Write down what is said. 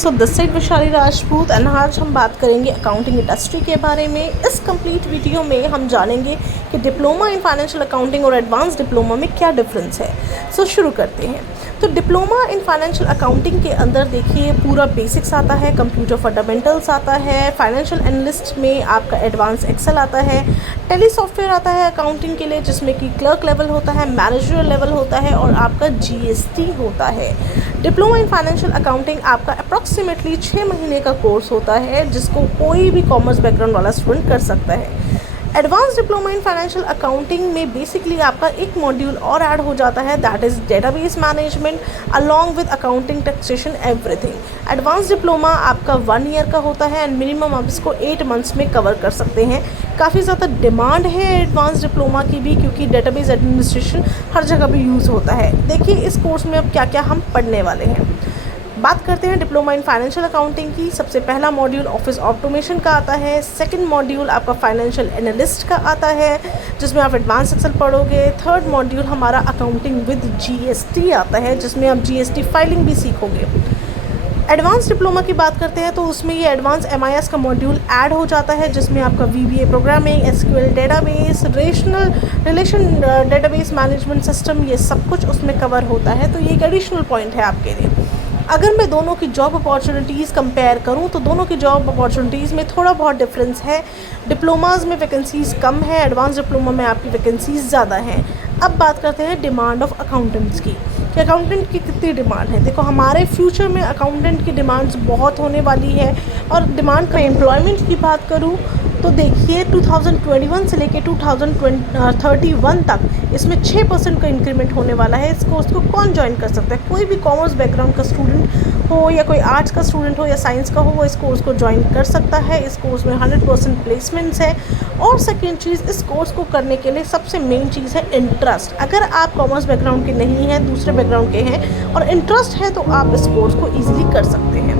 So this side Vaishali Rajput and आज हम बात करेंगे अकाउंटिंग इंडस्ट्री के बारे में। इस कंप्लीट वीडियो में हम जानेंगे कि डिप्लोमा इन फाइनेंशियल अकाउंटिंग और एडवांस डिप्लोमा में क्या डिफरेंस है। सो शुरू करते हैं। तो डिप्लोमा इन फाइनेंशियल अकाउंटिंग के अंदर देखिए पूरा बेसिक्स आता है, कंप्यूटर फंडामेंटल्स आता है, फाइनेंशियल एनालिस्ट में आपका एडवांस एक्सेल आता है, टेली सॉफ्टवेयर आता है अकाउंटिंग के लिए जिसमें कि क्लर्क लेवल होता है, मैनेजर लेवल होता है और आपका जीएसटी होता है। डिप्लोमा इन फाइनेंशियल अकाउंटिंग आपका अप्रॉक्सीमेटली 6 महीने का कोर्स होता है जिसको कोई भी कॉमर्स बैकग्राउंड वाला स्टूडेंट कर सकता है। Advance diploma in financial accounting में बेसिकली आपका एक मॉड्यूल और ऐड हो जाता है, that is database management along with accounting, taxation, everything. Advance diploma आपका 1 ईयर का होता है एंड मिनिमम आप इसको 8 मंथ्स में कवर कर सकते हैं। काफ़ी ज़्यादा डिमांड है एडवांस डिप्लोमा की भी क्योंकि डेटाबेस एडमिनिस्ट्रेशन हर जगह भी यूज़ होता है। देखिए इस कोर्स में अब क्या क्या हम पढ़ने वाले हैं। बात करते हैं डिप्लोमा इन फाइनेंशियल अकाउंटिंग की। सबसे पहला मॉड्यूल ऑफिस ऑटोमेशन का आता है, सेकंड मॉड्यूल आपका फाइनेंशियल एनालिस्ट का आता है जिसमें आप एडवांस एक्सेल पढ़ोगे, थर्ड मॉड्यूल हमारा अकाउंटिंग विद जीएसटी आता है जिसमें आप जीएसटी फाइलिंग भी सीखोगे। एडवांस डिप्लोमा की बात करते हैं तो उसमें ये एडवांस एमआईएस का मॉड्यूल ऐड हो जाता है जिसमें आपका VBA programming, SQL database, relation database management system, ये सब कुछ उसमें कवर होता है। तो ये एक एडिशनल पॉइंट है आपके लिए। अगर मैं दोनों की जॉब अपॉर्चुनिटीज़ कंपेयर करूं तो दोनों की जॉब अपॉर्चुनिटीज़ में थोड़ा बहुत डिफरेंस है। डिप्लोमाज में वैकेंसीज़ कम है, एडवांस डिप्लोमा में आपकी वैकेंसीज़ ज़्यादा हैं। अब बात करते हैं डिमांड ऑफ अकाउंटेंट्स की कि अकाउंटेंट की कितनी डिमांड है। देखो हमारे फ्यूचर में अकाउंटेंट की डिमांड्स बहुत होने वाली है और डिमांड का एम्प्लॉयमेंट की बात करूँ तो देखिए 2021 से लेके 2031 तक इसमें 6% का इंक्रीमेंट होने वाला है। इस कोर्स को कौन ज्वाइन कर सकता है? कोई भी कॉमर्स बैकग्राउंड का स्टूडेंट हो या कोई आर्ट्स का स्टूडेंट हो या साइंस का हो वो इस कोर्स को ज्वाइन कर सकता है। इस कोर्स में 100% प्लेसमेंट्स है। और सेकेंड चीज़, इस कोर्स को करने के लिए सबसे मेन चीज़ है इंटरेस्ट। अगर आप कॉमर्स बैकग्राउंड के नहीं हैं, दूसरे बैकग्राउंड के हैं और इंटरेस्ट है तो आप इस कोर्स को ईजिली कर सकते हैं।